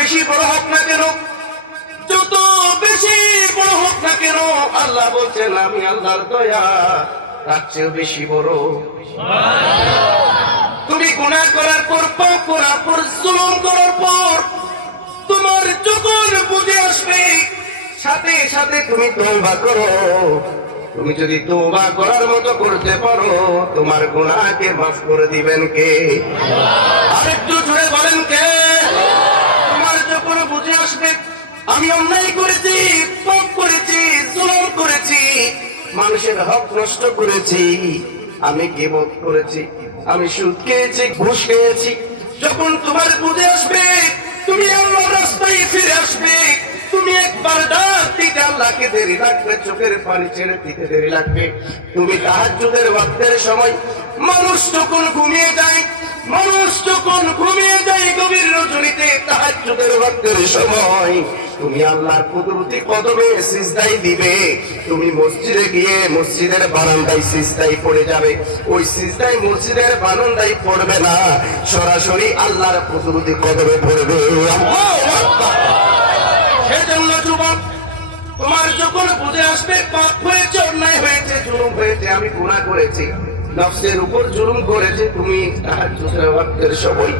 বেশি বড় হোক না কেন? যত বেশি বড় হোক না কেন? আল্লাহ বলছেন, আমি আল্লাহর দয়া, তার চেয়েও বেশি বড়। তুমি গুনাহ করার পর, পাপ পর, জুলুম করার পর, তোমার যখন বুঝে আসবে, সাথে সাথে তুমি তওবা করো। তুমি যদি তওবা করার মতো করতে পারো, তোমার গুণাকে মাফ করে দিবেন কে? আরেকটু জোরে বলেন কে? যখন বুঝে আসবে। আমি অন্যায় করেছি, পাপ করেছি, জুলুম করেছি, মানুষের হক নষ্ট করেছি। আমি গিবত করেছি, আমি সুদ খেয়েছি, ঘুষ খেয়েছি। যখন তোমার বুঝে আসবে, তুমি আল্লাহ রাস্তায় ফিরে আসবে। তুমি একবার ডাক আল্লাহকে দেরি লাগবে, চোখের পানি ছেড়ে দিতে দেরি লাগবে। তুমি তাহাজ্জুদের ওয়াক্তের সময় মানুষ যখন ঘুমিয়ে যায় মানুষ যখন ঘুমিয়ে যায় গভীর রজনীতে তাহাজ্জুদের ওয়াক্তের সময়, তুমি আল্লাহর কুদরতি কদমে সিজদাই দিবে। তুমি মসজিদে গিয়ে মসজিদের বারান্দায় সিজদাই পড়ে যাবে। ওই সিজদাই মসজিদের বারান্দায় পড়বে না, সরাসরি আল্লাহর কুদরতি কদমে পড়বে। সেজন্য যুবক, তোমার যখন বুঝে আসবে, পাপ হয়েছে, অন্যায় হয়েছে, জুলুম হয়েছে, আমি গুনাহ করেছি। নফসের উপর জুলুম করেছে, তুমি তাহাজ্জুদের সময়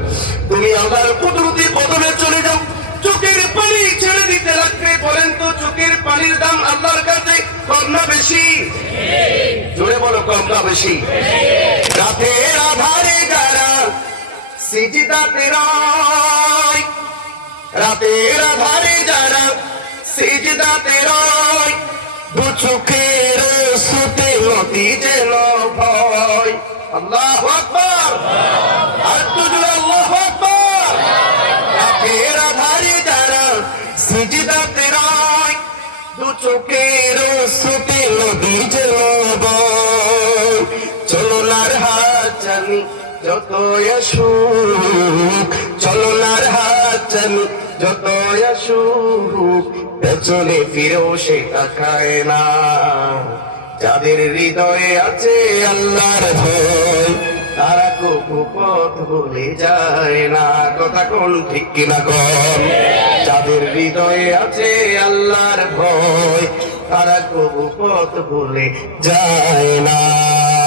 তুমি আল্লাহর কুদরতি কদমে চলে যাও। চোখের পানি ছেড়ে দিতে লাগবে, বলেন তো চোখের পানির দাম আল্লাহর কাছে কম না বেশি? জোরে বলো, কম না বেশি? রাতের আধারে যারা সিজদাতে রয়, রাতের আধারে যারা সিজদাতে রয় দু চোখের সুতে নদী যেন ভয়। আল্লাহু আকবার। আর তুজুর আল্লাহু আকবার। রাতের আধারে যারা সিজদাতে রয়, দু চোখের সুতে নদী যেন ভয়। চলনার হাত জানি যত আসুক চলনার হাত জানি যত আসুক, পেছনে ফিরেও সে না। যাদের হৃদয়ে আছে আল্লাহর ভয়, তারা কবু পথ ভুলে যায় না। কথা কোন ঠিক কিনা কম যাদের হৃদয়ে আছে আল্লাহর ভয়, তারা কবু পথ ভুলে যায় না।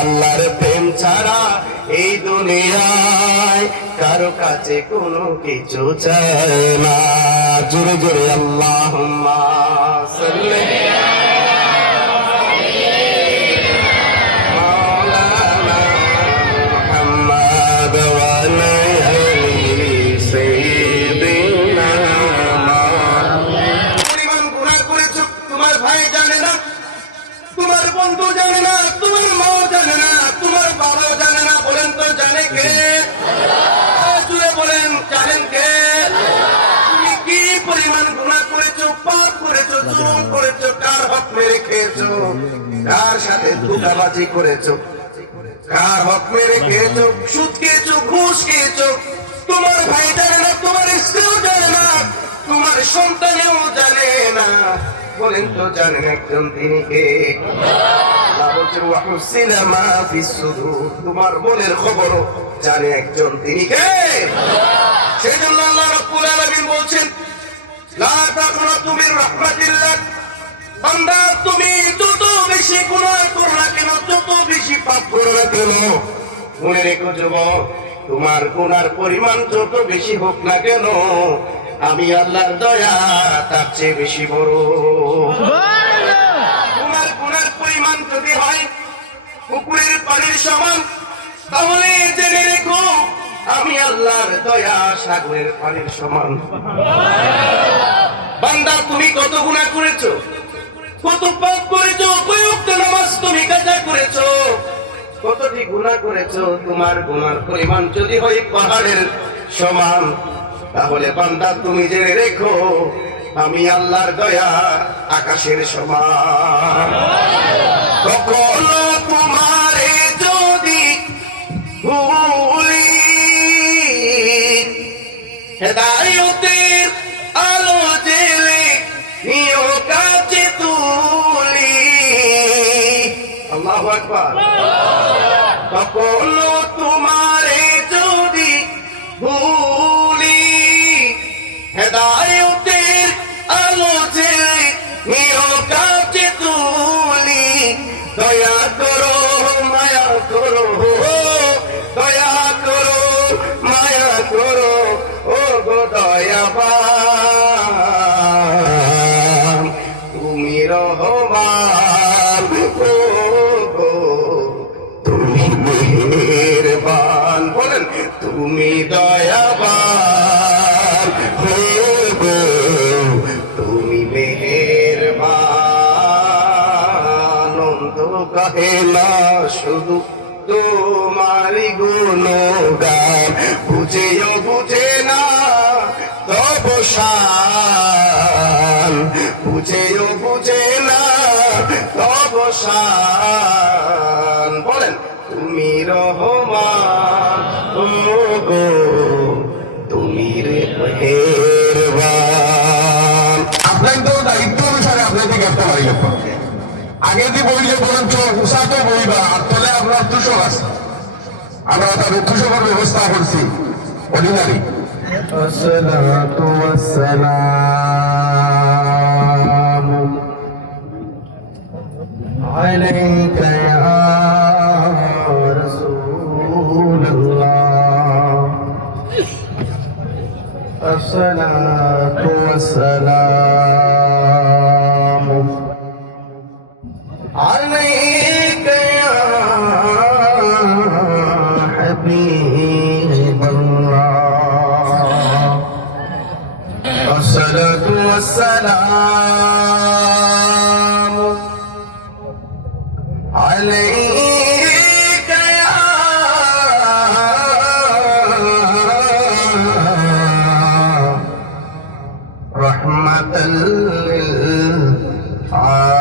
আল্লাহর প্রেম ছাড়া এই দুনিয়ায় কারও কাছে কোনো কিছু চায় না। জোরে জোরে আল্লাহ তোমার বন্ধু জানে না হক মেরে খেয়েছো কার সাথে ধোকাবাজি করেছ? কার হক মেরে খেয়েছো সুদ খেয়েছো ঘুষ খেয়েছো তোমার ভাই জানে না তোমার স্ত্রীও জানে না তোমার সন্তানেও জানে না। বলেন তো জানেন একজন তিনি কে? আল্লাহ বলছেন, "ওয়াহুসিনা মা তোমার মনের খবরও জানে একজন তিনি কে? সেই জন্য আল্লাহ রাব্বুল আলামিন বলছেন লা তাকনাতু মির রাহমাতিল্লাহ। বান্দা, তুমি যত বেশি গুনাহ করো না কেন, যত বেশি পাপ করো না কেন, মনে রেখো যুবক, তোমার গুনার পরিমাণ যত বেশি হোক না কেন, আমি আল্লাহর দয়া তার চেয়ে বেশি বড়। তোমার গুনার পরিমাণ যদি হয় পুকুরের পানির সমান, তাহলে জেনে রেখো, আমি আল্লাহর দয়া সাগরের পানির সমান। বান্দা, তুমি কত গুনাহ করেছ? কত পাপ করেছ নামাজ তুমি কাজা করেছ। কতটি করেছ, তোমার পরিমাণ যদি হয় পাহাড়ের সমান, তাহলে বান্দা তুমি জেনে রেখো, আমি আল্লাহর দয়া আকাশের সমান। কখনো তোমারে যদি ভুলি, হেদায়তের আকবার। কখনো তোমারে গায় না শুধু তোমারি গুণগান। বুঝেও বুঝে না তবসান বুঝেও বুঝে না তবসান বলেন, তুমি রহমান গো তুমি রে হেরবান আপনার তো দায়িত্ব অনুসারে আপনাকে গ্রেপ্তার আগে দিয়ে বইলে বরঞ্চ উষাতে বইবা, আর তলে আপনার তুষক আছে। আমরা তাদের তুষকর ব্যবস্থা করছি। অর্ডিনারি والصلاة والسلام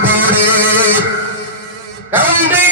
পড়ে কারণ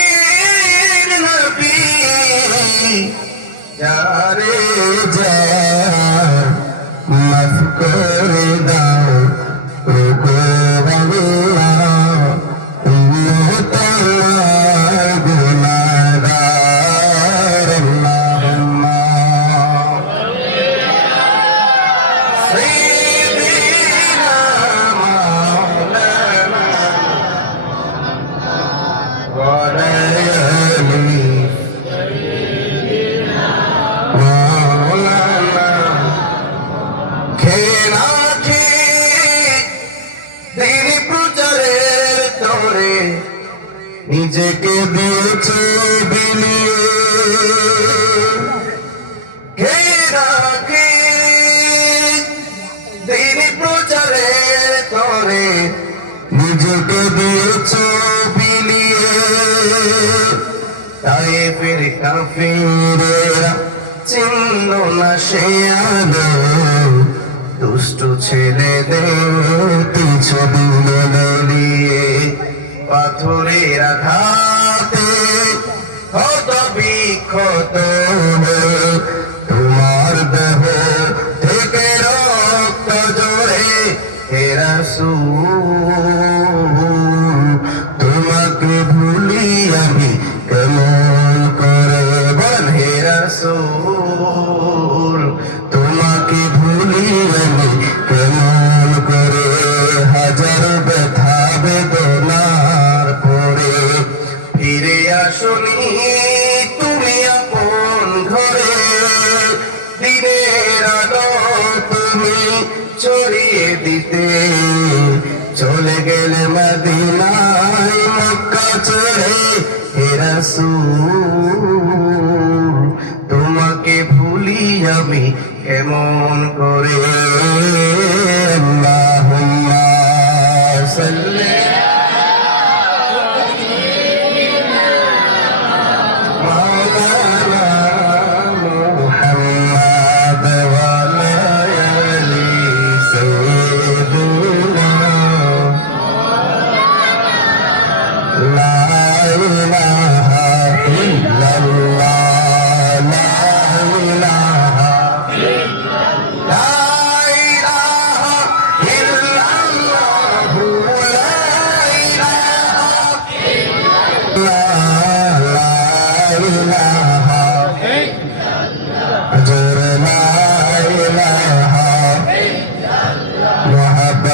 কাফিরেরা চিহ্ন না সে দুষ্ট ছেলেদের দিল দলিয়ে পাথরের আঘাতে ক্ষত বিক্ষত তোমার দেহ থেকে রক্ত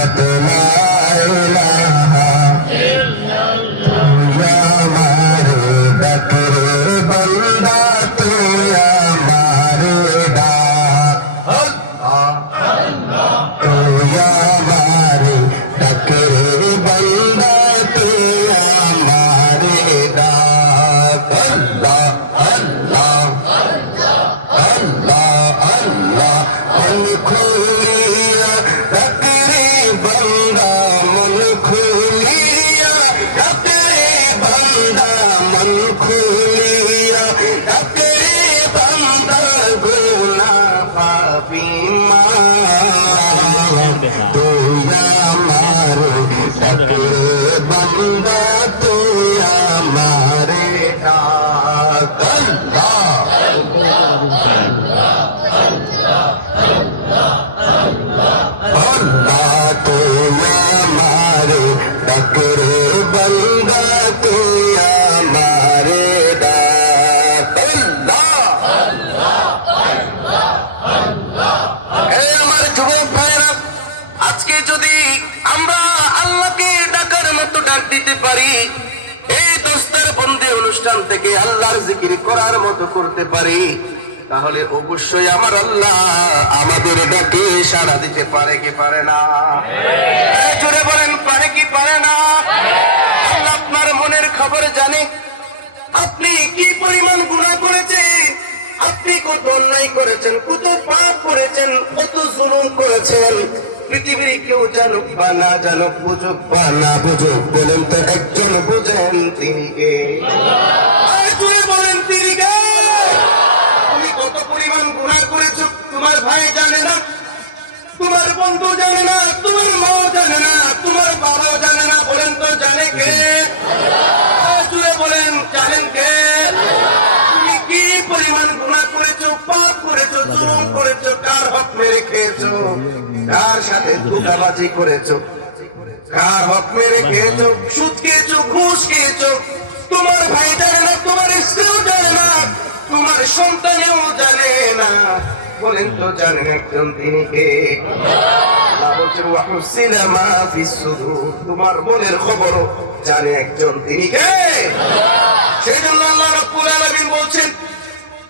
Thank you. Bye. পারি এই দোস্তের বন্দি অনুষ্ঠান থেকে আল্লাহর জিকির করার মতো করতে পারি তাহলে অবশ্যই আমার আল্লাহ আমাদের ডাকে সাড়া দিতে পারে কি পারে না? জোরে বলেন পারে কি পারে না? আল্লাহ আপনার মনের খবর জানে। আপনি কি পরিমাণ গুণা করেছেন? আপনি কত অন্যায় করেছেন কত পাপ করেছেন কত জুলুম করেছেন? পৃথিবীর কেউ জানুক বা না জানুক, বুঝুক বা না বুঝুক, বলেন তো একজন বুঝেন তিনি কে? বলেন তিনি কে? তুমি কত পরিমাণ গুণা করেছ, তোমার ভাই জানে না, তোমার বন্ধু জানে না, তোমার মা জানে না, তোমার বাবা জানে না, বলেন তো জানে কে? বলেন, জানেন কে? পাপ করেছ জুলুম করেছ, কার হক মেরে খেয়েছো? কার সাথে করেছ? কার হক মেরে খেয়েছো? সুদ খেয়েছো, ঘুষ খেয়েছো? তোমার ভাই জানে না, তোমার স্ত্রীও জানে না, তোমার সন্তানেও জানে না। বলেন তো, জানেন একজন তিনি কে। তোমার মনের খবরও জানে একজন তিনি কে? সেই জন্য আল্লাহ রাব্বুল আলামিন বলছেন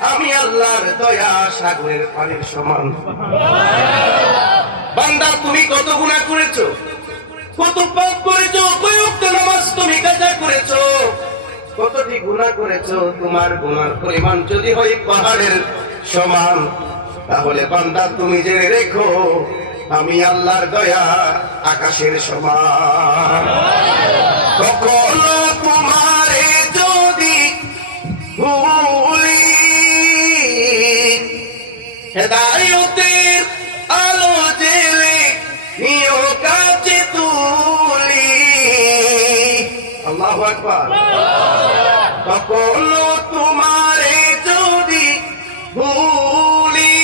আমি আল্লাহর দয়া, সাগরের পানির সমান। বান্দা, তুমি কত গুণা করেছ? কত পাপ করেছ? কয়ুক্ত নামাজ তুমি কাজা করেছ? কতটি গুণা করেছ? তোমার গুণার পরিমাণ যদি হয় পাহাড়ের সমান, তাহলে বান্দা, তুমি জেনে রেখো, আমি আল্লাহর দয়া আকাশের সমান। কখনো হেদায়তের আলো জেলে নিও কাছে তুলি। আল্লাহু আকবার। কখনো তোমারে যদি ভুলি,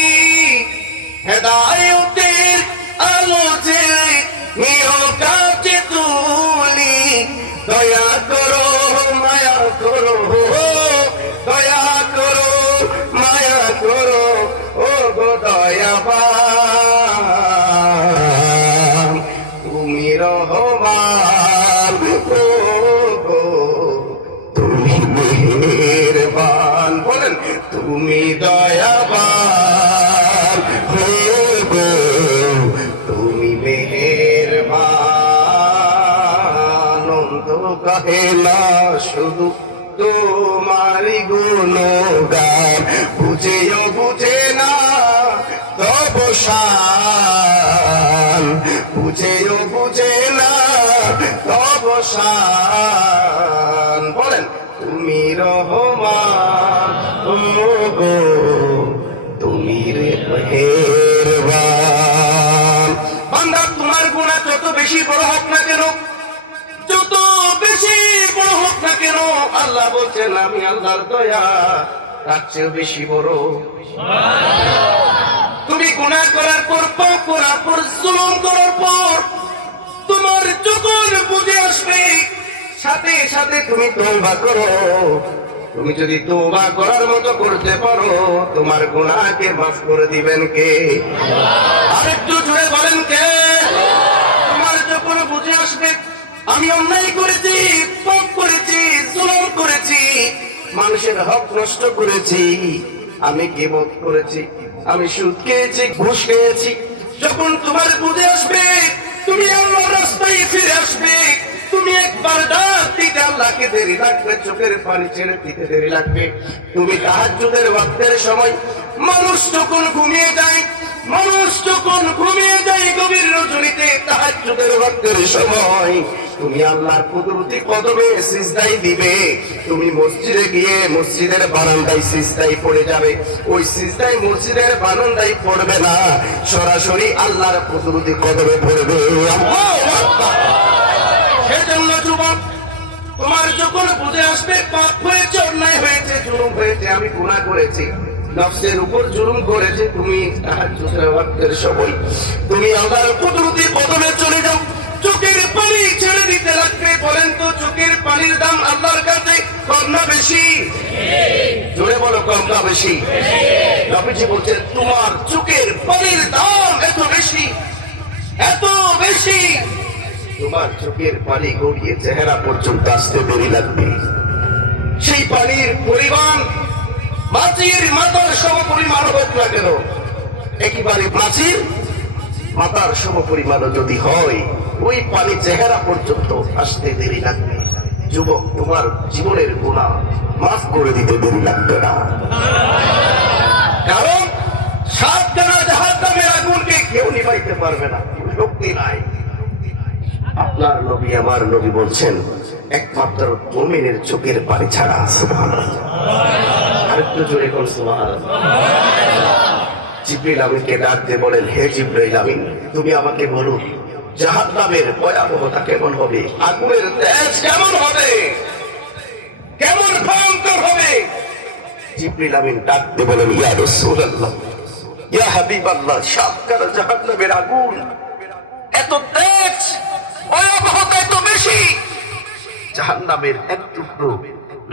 হেদায়তের আলো জেলে নিও কাছে তুলি। দয়া শান বলেন তুমি রহমান ও গো তুমি মেহেরবান বান্দা তোমার গুণা যত বেশি বড় হোক না কেন যত বেশি বড় হোক না কেন আল্লাহ বলছেন আমি আল্লাহর দয়া তার চেয়েও বেশি বড়। তুমি গুণা করার পর পাপ করার পর জুলুম করার পর তোমার যখন বুঝে আসবে, সাথে সাথে তুমি তৌবা করো। তুমি যদি তৌবা করার মতো করতে পারো, তোমার গুনাহকে মাফ করে দিবেন কে? আরেকটু জুড়ে বলেন কে? তোমার যখন বুঝে আসবে, আমি অন্যায় করেছি, পাপ করেছি, জুলুম করেছি, মানুষের হক নষ্ট করেছি, আমি গিবত করেছি? আমি সুদ খেয়েছি, ঘুষ খেয়েছি। যখন তোমার বুঝে আসবে তুমি আল্লাহ রাস্তায় ফিরে আসবে। তুমি একবার ডাক দিতে আল্লাহকে দেরি লাগবে, চোখের পানি ছেড়ে দিতে দেরি লাগবে। তুমি তাহাজ্জুদের ওয়াক্তের সময় মানুষ যখন ঘুমিয়ে যায় মানুষ যখন ঘুমিয়ে যায় গভীর রজনীতে তাহাজ্জুদের ওয়াক্তের সময়, তুমি আল্লাহর কুদরতি কদমে সিজদাই দিবে। তুমি মসজিদে গিয়ে মসজিদের বারান্দায় সিজদাই পড়ে যাবে। ওই সিজদাই মসজিদের বারান্দায় পড়বে না, সরাসরি আল্লাহর কুদরতি কদমে পড়বে। সেজন্য যুবক, তোমার যখন বুঝে আসবে, পাপ হয়েছে, অন্যায় হয়েছে, জুলুম হয়েছে, আমি গুনাহ করেছি। নফসের উপর জুলুম করেছে, তুমি তাহাজ্জুদের সময় তুমি আল্লাহর কুদরতি কদমে চলে যাও। চোখের পানি ছেড়ে দিতে লাগবে, বলেন তো চোখের পানির দাম আল্লাহর কাছে কম না বেশি? জোরে বলো, কম না বেশি? নবীজি বলছেন, তোমার চোখের পানির দাম এত বেশি এত বেশি। তোমার চোখের পানি গড়িয়ে চেহারা পর্যন্ত আসতে দেরি লাগবে। সেই পানির পরিমাণ মাছির মাথার সম পরিমাণ হোক না কেন? একেবারে মাছির মাথার সম পরিমাণও যদি হয়, ওই পানি চেহারা পর্যন্ত আসতে দেরি লাগবে। যুবক, তোমার জীবনের গুণা মাফ করে দিতে দেরি লাগবে না। কারণ সাত জানা জাহাজ নামে আগুনকে কেউ নিভাইতে পারবে না। শক্তি নাই। আপনার নবী আমার নবী বলছেন, একমাত্র মুমিনের চোখের পানি ছাড়া সুবহানাল্লাহ। আরেকটু জোরে কোন সুবহানাল্লাহ। জিব্রিল আমিনকে ডাক দিয়ে বলেন, হে জিব্রাইল আমিন, তুমি আমাকে বলুন জাহান্নামের ভয়াবহতা কেমন হবে? আগুনের তেজ কেমন হবে? কেমন ভয়ঙ্কর হবে? জিব্রিল আমিন ডাক দিয়ে বলেন, ইয়া রাসূলুল্লাহ, ইয়া হাবিবাল্লাহ, সাতকার জাহান্নামের আগুন। এত তেজ, ভয়াবহতা এত বেশি। জাহান্নামের এক টুকরো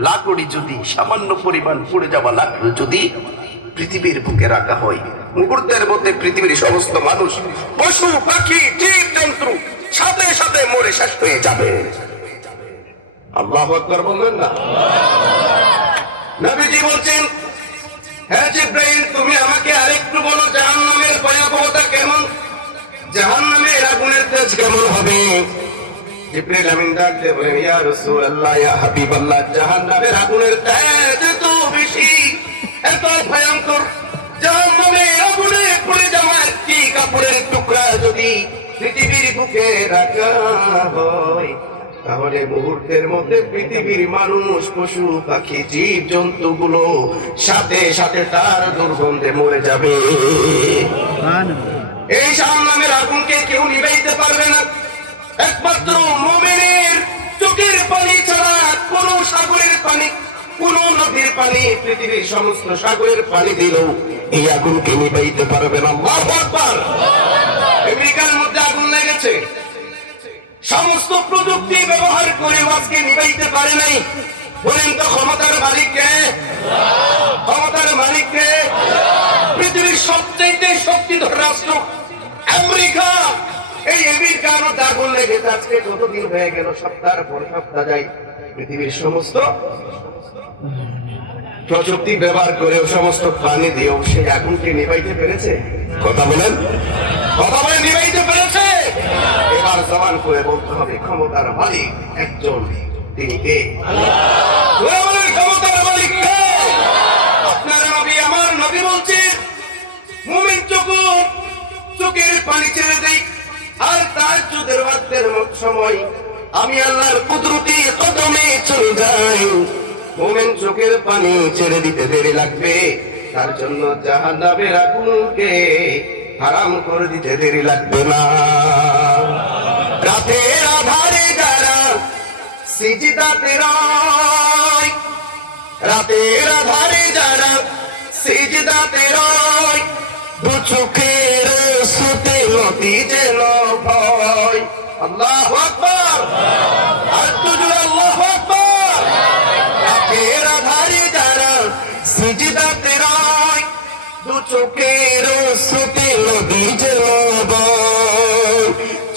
লাকড়ি যদি সামান্য পরিমাণ পড়ে যাওয়া লাকড়ি যদি পৃথিবীর বুকে রাখা হয়, মুহূর্তের মধ্যে পৃথিবীর সমস্ত মানুষ, পশু, পাখি, জীব, জন্তু সাথে সাথে মরে শেষ হয়ে যাবে। আল্লাহ আকবর বলবেন না? নবীজি বলছেন হ্যাঁ জিব্রাইল, তুমি আমাকে আরেকটু বলো, জাহান্নামের ভয়াবহতা কেমন? জাহান্নামের আগুনের তেজ কেমন হবে? জিব্রাইল আমিন ডাক দিয়ে বলেন ইয়া রাসূলুল্লাহ ইয়া হাবিবাল্লাহ জাহান্নামের আগুনের তেজ এত বেশি এত ভয়ঙ্কর জাহান্নামের আগুনে পড়ে যাওয়া একটি কাপড়ের টুকরা যদি পৃথিবীর বুকে রাখা হয়? তাহলে মুহূর্তের মধ্যে পৃথিবীর মানুষ পশু পাখি জীব জন্তু গুলো সাথে সাথে তার দুর্গন্ধে মরে যাবে। এই নামের আগুনকে কেউ নিবাইতে পারবে না। মোমেনের চোখের পানি ছাড়া কোন সাগরের পানি, কোন নদীর পানি, পৃথিবীর সমস্ত সাগরের পানি এই আগুনকে নিবাইতে পারবে না। আমেরিকার মধ্যে আগুন লেগেছে। সমস্ত প্রযুক্তি ব্যবহার করে আজকে নিবাইতে পারে নাই। বলেন তো ক্ষমতার মালিককে ক্ষমতার মালিককে পৃথিবীর সবচেয়ে শক্তিধর রাষ্ট্র আমেরিকা। এই আমেরিকার মধ্যে আগুন লেগেছে আজকে হয়ে গেল সপ্তাহের পর সপ্তাহ যায় পৃথিবীর সমস্ত প্রযুক্তি ব্যবহার করেও, সমস্ত প্রাণী দিয়েও সেই আগুনকে নিভাইতে পেরেছে? কথা বলেন। কথা বলে নিভাইতে পেরেছে। এবার জবান করে বলতে হবে, ক্ষমতার মালিক একজন, তিনি কে? ক্ষমতার মালিক কে? আপনার নবী, আমার নবী বলছেন, মুমিন চকুর, চোখের পানি ছেড়ে দেই। আর তার চোখের বাদ্যের সময় আমি আল্লাহর কুদরতি কদমে চলে যাই মোমেন চোখের পানি ছেড়ে দিতে দেরি লাগবে। তার জন্য জাহান্নামের আগুনকে হারাম করে দিতে দেরি লাগবে না। রাতের আধারে যারা সিজদাতে রয় রাতের আধারে যারা সিজদাতে রয় দু চোখের সুতে নদী যেন ভয়। আল্লাহ আকবর। আর তুজুর আল্লাহ আকবর। রাতের আধারে যারা সিজদাতে রয়, দু চোখের সুতে নদী যেন ভয়।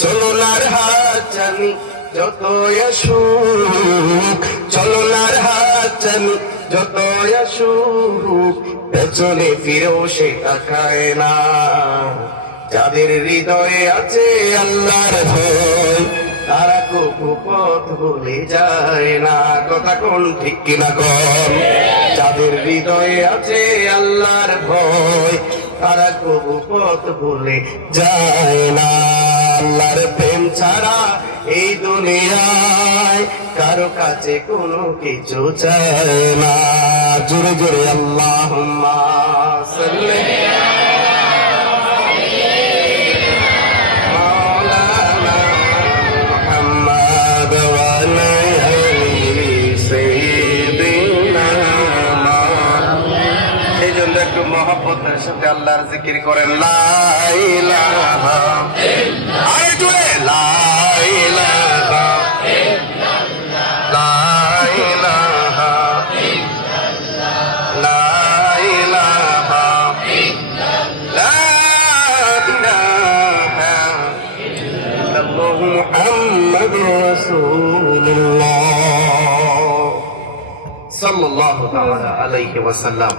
চলনার হাত জানি যত আসুক চলনার হাত জানি যত আসুক, পেছনে ফিরেও সে তাকায় না। যাদের হৃদয়ে আছে আল্লাহর ভয়, তারা কুপথ ভুলে যায় না। কথা কোন ঠিক কিনা কর যাদের হৃদয়ে আছে আল্লাহর ভয়, তারা কুপথ ভুলে যায় না। আল্লাহর প্রেম ছাড়া এই দুনিয়ায় কারও কাছে কোনো কিছু চায় না। জোরে জোরে আল্লাহ সাল্লাল্লাহু মহব্বতের সাথে আল্লাহর জিকির করেন লাইলাহা আরে জুড়ে লাইলাহা লাইলাহা লাইলাহা লা ইলাহা ইল্লাল্লাহু মুহাম্মাদুর রাসূলুল্লাহ সাল্লাল্লাহু তাআলা আলাইহি ওয়াসাল্লাম।